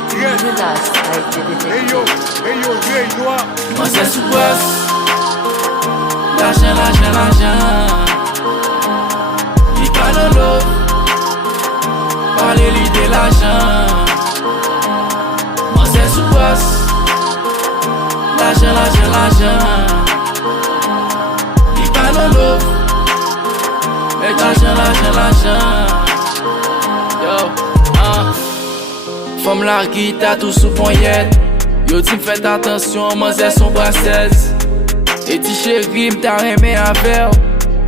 détresse. Menace a été détectée. Hey yo, vieille noire. Moi c'est sous boss. L'argent. Il pas dans l'eau. Parler l'idée l'argent. Moi c'est sous boss. L'argent. Il pas dans l'eau. Et l'argent. Yo, femme larguée, t'as tout sous poignette. Yo, tu fais attention, moi c'est son bras 16. Et ti chéri, m't'a remé un verre.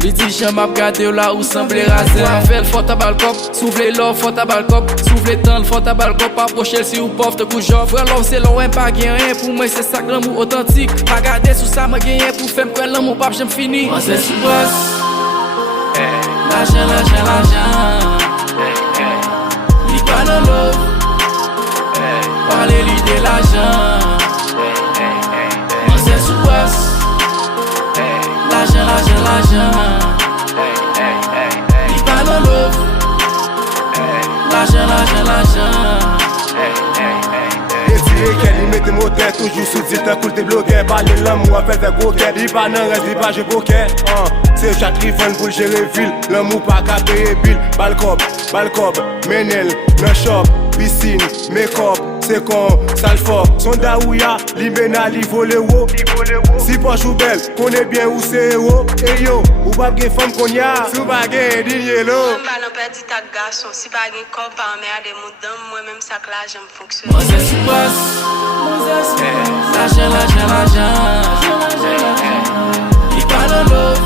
Li ti j'aime à regarder là où semble raser. Fait faut ta balcop, souffle l'off, faut ta balcop, souffle tendre, faut ta balcop, approcher si ou pauvre te couche off. Frère l'off c'est loin, pas rien pour moi c'est ça l'amour authentique. Pas garder sous ça, m'a gagné pour faire que l'amour pas j'aime fini. Moi c'est sous boss. L'argent. Il pas dans l'eau. Parler l'idée l'argent. Moi c'est sous boss. L'argent. Il pas dans l'eau. L'argent. Désiré qu'elle y mette des moteurs, toujours sous dit un coup de bloqué. Parler l'amour, à faire des coquets. Il pas dans reste, il pas je coquet. C'est chaque rivale pour gérer ville. L'amour pas qu'à payer bill. Balcop, Menel, no shop, piscine, make-up. C'est con, sale fort. Son daouya, libéna, li vole wo. Si poche ou belle, connais bien où c'est héros. Hey yo, ou pas de femme qu'on y a. Sous baguette, digne l'eau. Ballon perdu ta garçon, si pas de corps par mer des mots d'homme, moi-même ça que l'argent fonctionne. Moi c'est sous boss. L'argent. Il pas dans l'eau.